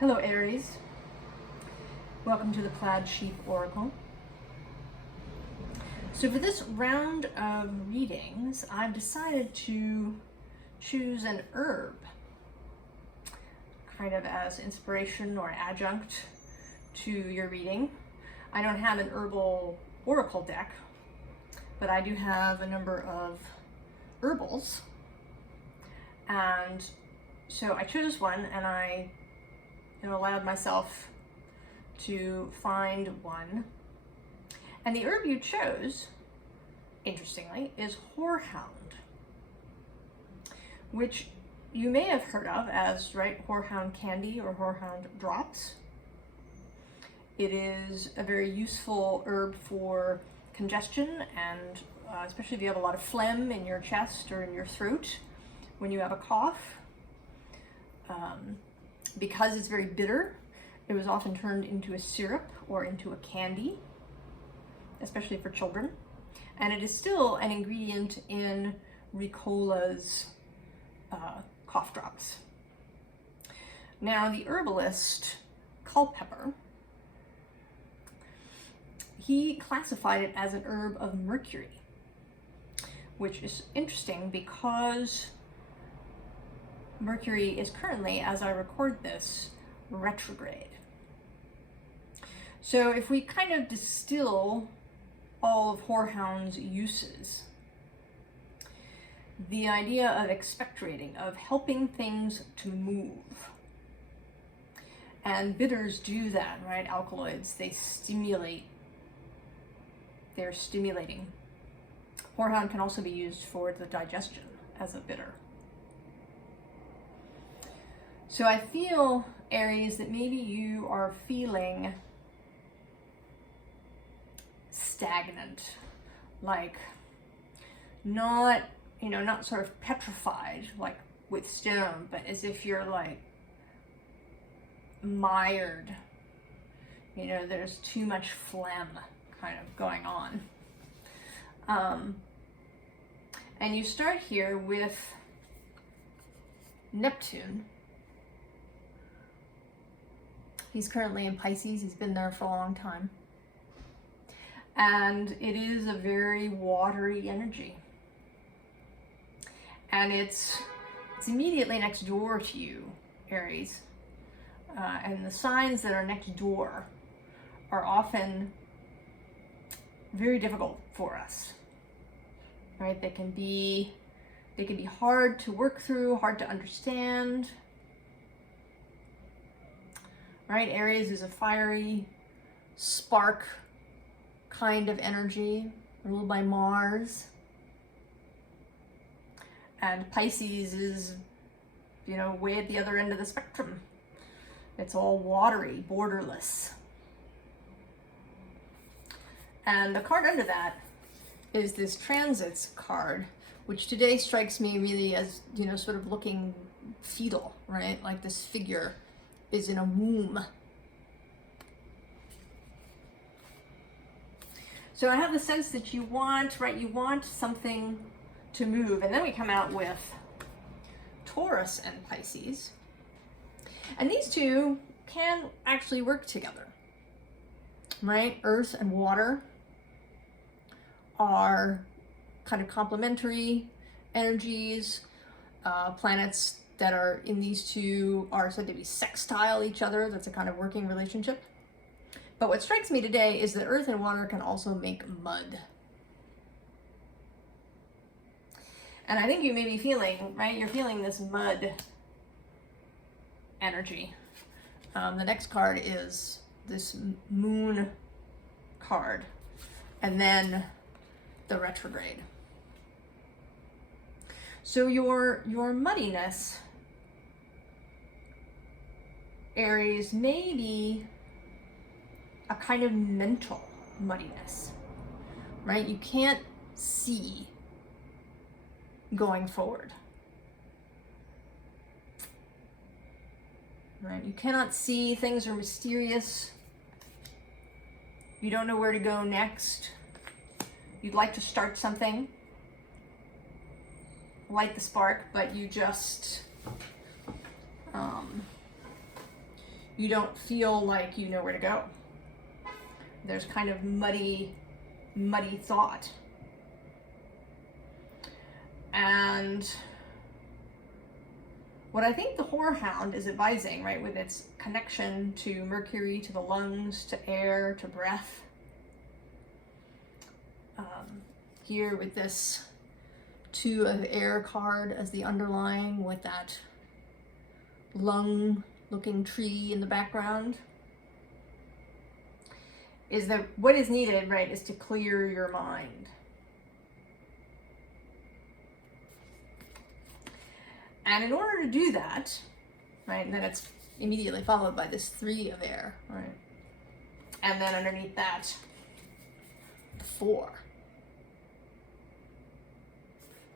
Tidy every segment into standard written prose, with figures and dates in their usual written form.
Hello Aries, welcome to the Plaid Sheep Oracle. So for this round of readings, I've decided to choose an herb, kind of as inspiration or adjunct to your reading. I don't have an herbal oracle deck, but I do have a number of herbals. And so I chose one and I allowed myself to find one. And the herb you chose, interestingly, is Horehound, which you may have heard of as, right, Horehound candy or Horehound drops. It is a very useful herb for congestion and especially if you have a lot of phlegm in your chest or in your throat when you have a cough. Because it's very bitter, it was often turned into a syrup or into a candy, especially for children. And it is still an ingredient in Ricola's cough drops. Now, the herbalist Culpeper, he classified it as an herb of Mercury, which is interesting because Mercury is currently, as I record this, retrograde. So if we kind of distill all of Horehound's uses, the idea of expectorating, of helping things to move, and bitters do that, right? Alkaloids, they stimulate, they're stimulating. Horehound can also be used for the digestion as a bitter. So I feel, Aries, that maybe you are feeling stagnant, like not sort of petrified like with stone, but as if you're like mired. There's too much phlegm kind of going on. And you start here with Neptune. He's currently in Pisces. He's been there for a long time. And it is a very watery energy. And it's immediately next door to you, Aries. And the signs that are next door are often very difficult for us, right? They can be hard to work through, hard to understand. Right, Aries is a fiery spark kind of energy, ruled by Mars. And Pisces is, way at the other end of the spectrum. It's all watery, borderless. And the card under that is this Transits card, which today strikes me really as, sort of looking fetal, right? Like this figure is in a womb. So I have the sense that you want something to move. And then we come out with Taurus and Pisces. And these two can actually work together, right? Earth and water are kind of complementary energies. Planets that are in these two are said to be sextile each other. That's a kind of working relationship. But what strikes me today is that earth and water can also make mud. And I think you may be feeling, right? You're feeling this mud energy. The next card is this moon card. And then the retrograde. So your muddiness, Aries, may be a kind of mental muddiness, right? You can't see going forward, right? You cannot see, things are mysterious. You don't know where to go next. You'd like to start something, light the spark, but you just you don't feel like you know where to go. There's kind of muddy thought. And what I think the Horehound is advising, right, with its connection to Mercury, to the lungs, to air, to breath, here with this 2 of air card as the underlying, with that lung looking tree in the background, is that what is needed, right, is to clear your mind. And in order to do that, right, and then it's immediately followed by this 3 of air, right, and then underneath that, the 4.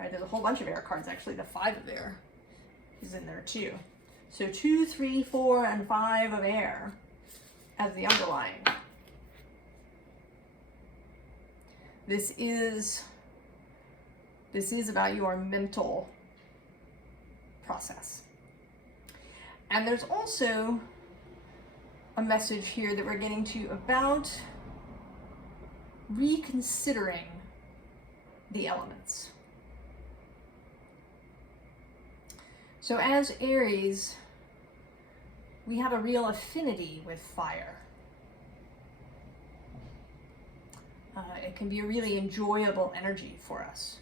Right, there's a whole bunch of air cards, actually. The 5 of air is in there too. So 2, 3, 4, and 5 of air as the underlying. This is about your mental process. And there's also a message here that we're getting to about reconsidering the elements. So as Aries, we have a real affinity with fire. It can be a really enjoyable energy for us.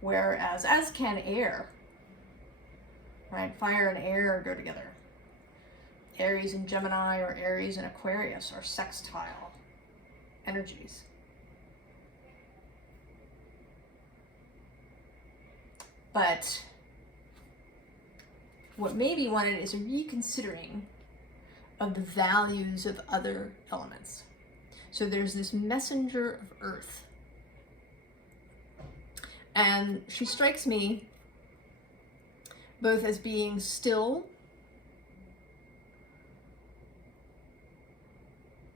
Whereas, as can air, right? Fire and air go together. Aries and Gemini or Aries and Aquarius are sextile energies. But what may be wanted is a reconsidering of the values of other elements. So there's this messenger of earth. And she strikes me both as being still.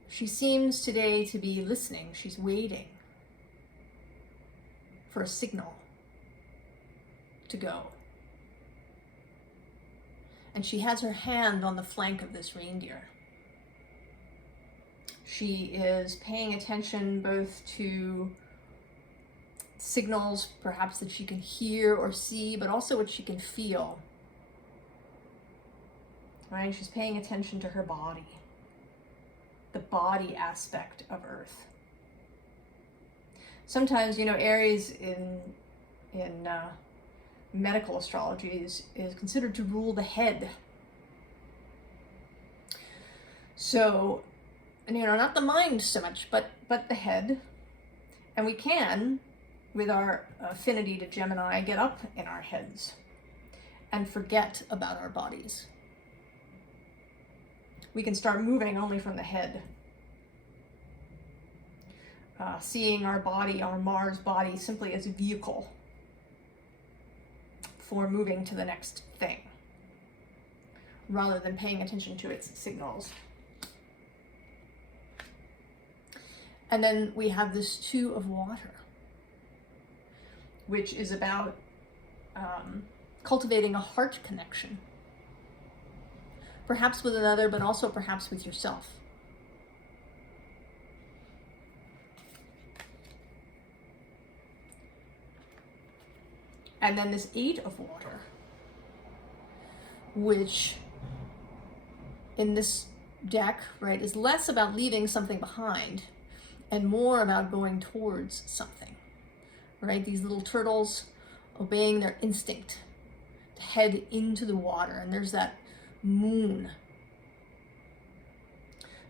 She seems today to be listening. She's waiting for a signal to go. And she has her hand on the flank of this reindeer. She is paying attention both to signals, perhaps that she can hear or see, but also what she can feel. Right? She's paying attention to her body, the body aspect of Earth. Sometimes, Aries in medical astrology is considered to rule the head. So, not the mind so much, but the head. And we can, with our affinity to Gemini, get up in our heads and forget about our bodies. We can start moving only from the head. Seeing our body, our Mars body, simply as a vehicle for moving to the next thing, rather than paying attention to its signals. And then we have this 2 of water, which is about cultivating a heart connection, perhaps with another, but also perhaps with yourself. And then this 8 of water, which in this deck, right, is less about leaving something behind and more about going towards something, right? These little turtles obeying their instinct to head into the water. And there's that moon.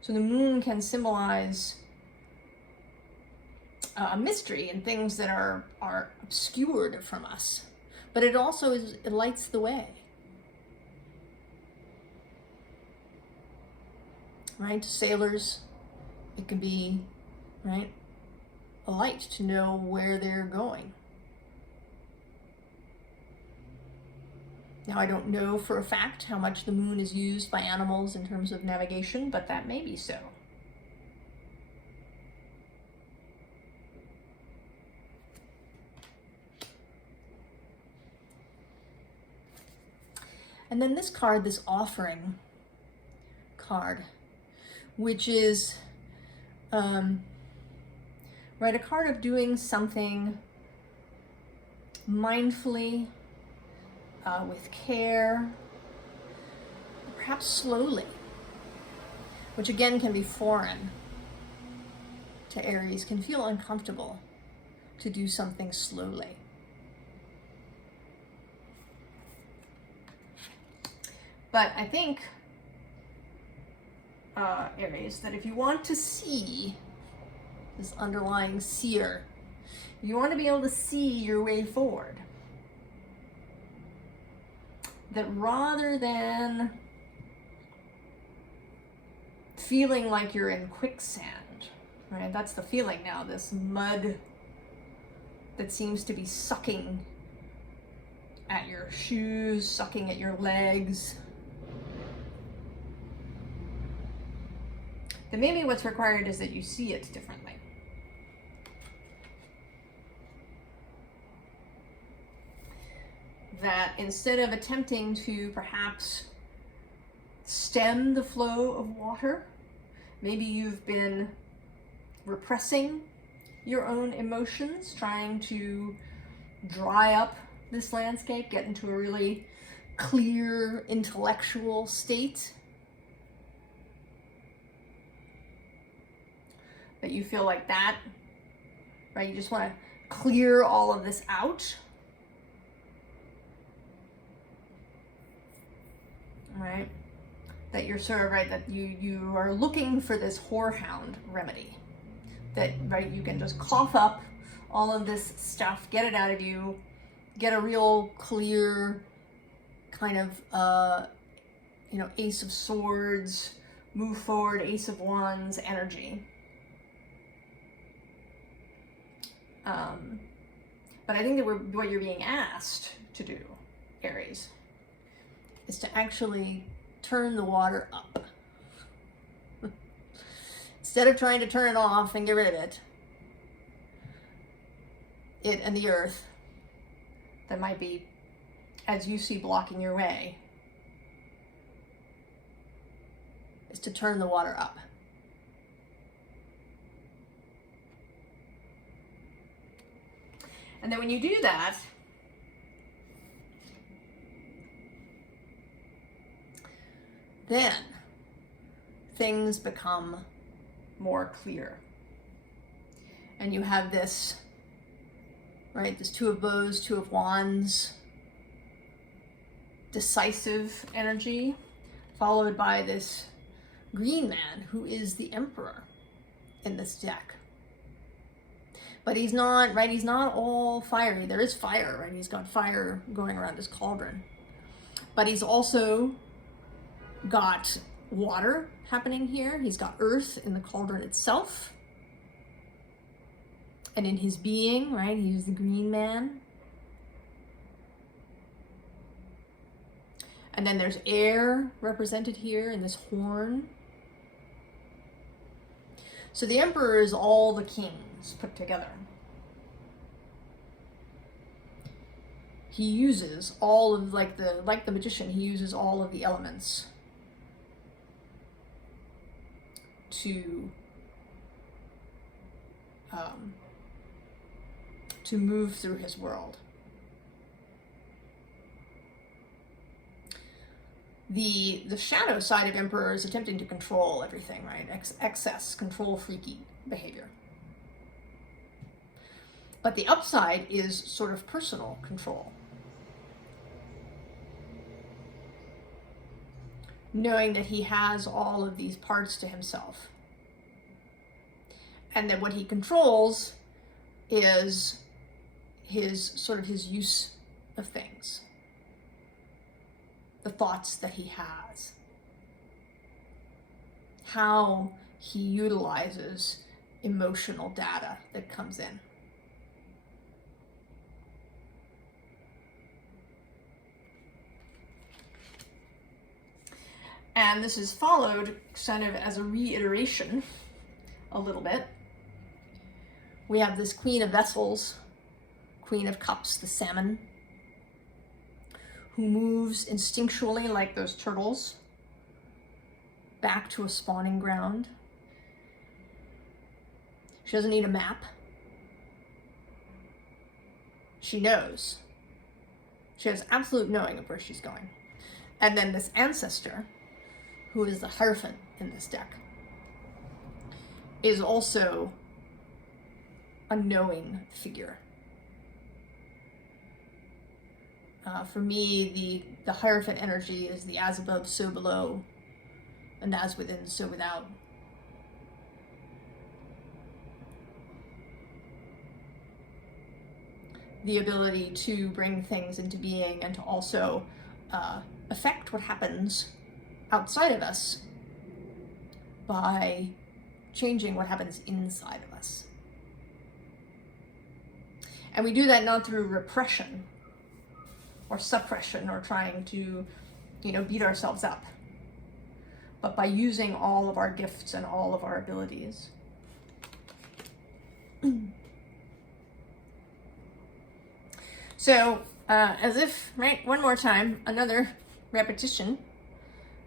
So the moon can symbolize a mystery and things that are obscured from us, but it also it lights the way, right? Sailors, it can be, right, a light to know where they're going. Now, I don't know for a fact how much the moon is used by animals in terms of navigation, but that may be so. And then this card, this offering card, which is right, a card of doing something mindfully, with care, perhaps slowly, which again can be foreign to Aries, can feel uncomfortable to do something slowly. But I think, Aries, that if you want to see this underlying seer, you want to be able to see your way forward, that rather than feeling like you're in quicksand, right? That's the feeling now, this mud that seems to be sucking at your shoes, sucking at your legs. Then maybe what's required is that you see it differently. That instead of attempting to perhaps stem the flow of water, maybe you've been repressing your own emotions, trying to dry up this landscape, get into a really clear intellectual state. That you feel like that, right? You just want to clear all of this out. Right? That you're sort of, right, that you are looking for this Horehound remedy. That, right, you can just cough up all of this stuff, get it out of you, get a real clear kind of, Ace of Swords, move forward, Ace of Wands energy. But I think that what you're being asked to do, Aries, is to actually turn the water up. Instead of trying to turn it off and get rid of it and the earth that might be, as you see, blocking your way, is to turn the water up. And then when you do that, then things become more clear. And you have this, right, this Two of Bows, Two of Wands, decisive energy, followed by this green man who is the Emperor in this deck. But he's not, right, he's not all fiery. There is fire, right? He's got fire going around his cauldron. But he's also got water happening here. He's got earth in the cauldron itself. And in his being, right, he's the green man. And then there's air represented here in this horn. So the Emperor is all the kings put together. He uses all of, like the magician, he uses all of the elements to move through his world. The shadow side of Emperor is attempting to control everything, right? Excess, control, freaky behavior. But the upside is sort of personal control. Knowing that he has all of these parts to himself. And that what he controls is his use of things. The thoughts that he has. How he utilizes emotional data that comes in. And this is followed kind of as a reiteration a little bit. We have this Queen of Vessels, Queen of Cups, the salmon, who moves instinctually like those turtles, back to a spawning ground. She doesn't need a map. She knows. She has absolute knowing of where she's going. And then this ancestor, who is the Hierophant in this deck, is also a knowing figure. For me, the Hierophant energy is the as above, so below, and as within, so without. The ability to bring things into being and to also affect what happens outside of us by changing what happens inside of us. And we do that not through repression or suppression or trying to, beat ourselves up, but by using all of our gifts and all of our abilities. So, as if, right, one more time, another repetition,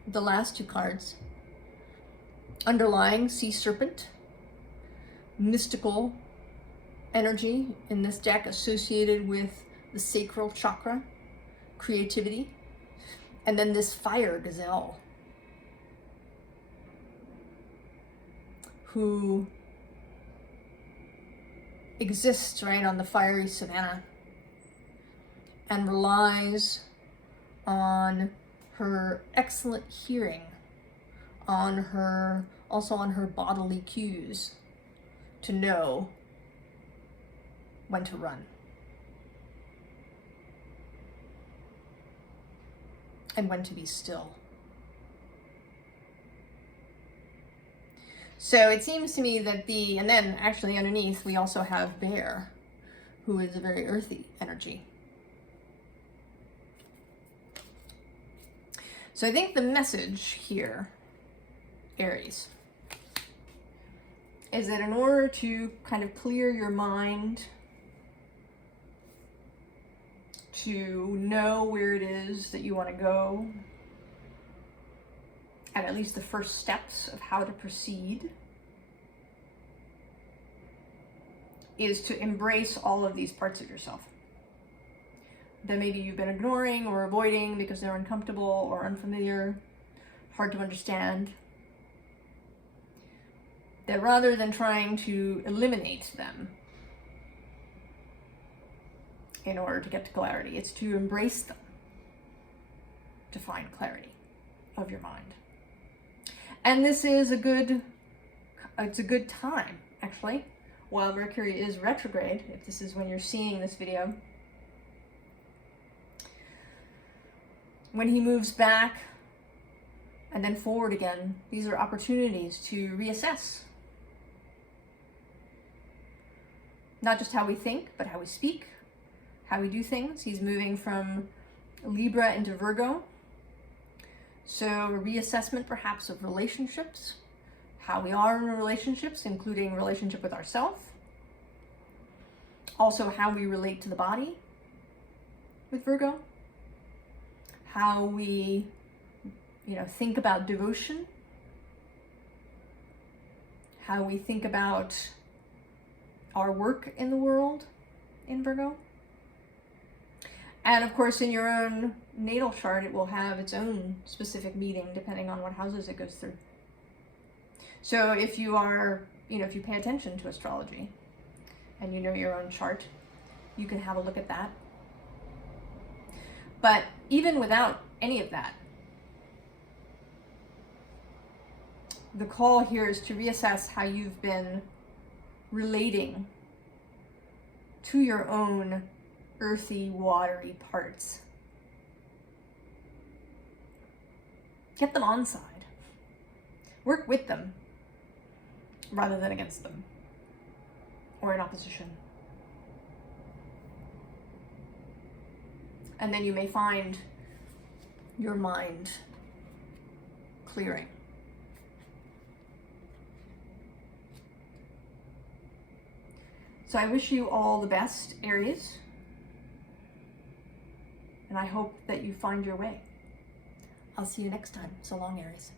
the last two cards. Underlying sea serpent, mystical energy in this deck associated with the sacral chakra, creativity, and then this fire gazelle, who exists, right, on the fiery savanna and relies on her excellent hearing, also on her bodily cues to know when to run and when to be still. So it seems to me that and then actually underneath we also have Bear, who is a very earthy energy. So I think the message here, Aries, is that in order to kind of clear your mind, to know where it is that you want to go, and at least the first steps of how to proceed, is to embrace all of these parts of yourself that maybe you've been ignoring or avoiding because they're uncomfortable or unfamiliar, hard to understand. That rather than trying to eliminate them in order to get to clarity, it's to embrace them to find clarity of your mind. And this is a good time, actually, while Mercury is retrograde, if this is when you're seeing this video. When he moves back and then forward again, these are opportunities to reassess. Not just how we think, but how we speak, how we do things. He's moving from Libra into Virgo. So a reassessment perhaps of relationships, how we are in relationships, including relationship with ourselves. Also how we relate to the body with Virgo. How we, think about devotion. How we think about our work in the world in Virgo. And of course, in your own natal chart, it will have its own specific meaning depending on what houses it goes through. So if you are, if you pay attention to astrology and you know your own chart, you can have a look at that. But even without any of that, the call here is to reassess how you've been relating to your own earthy, watery parts. Get them on side. Work with them rather than against them or in opposition. And then you may find your mind clearing. So I wish you all the best, Aries. And I hope that you find your way. I'll see you next time. So long, Aries.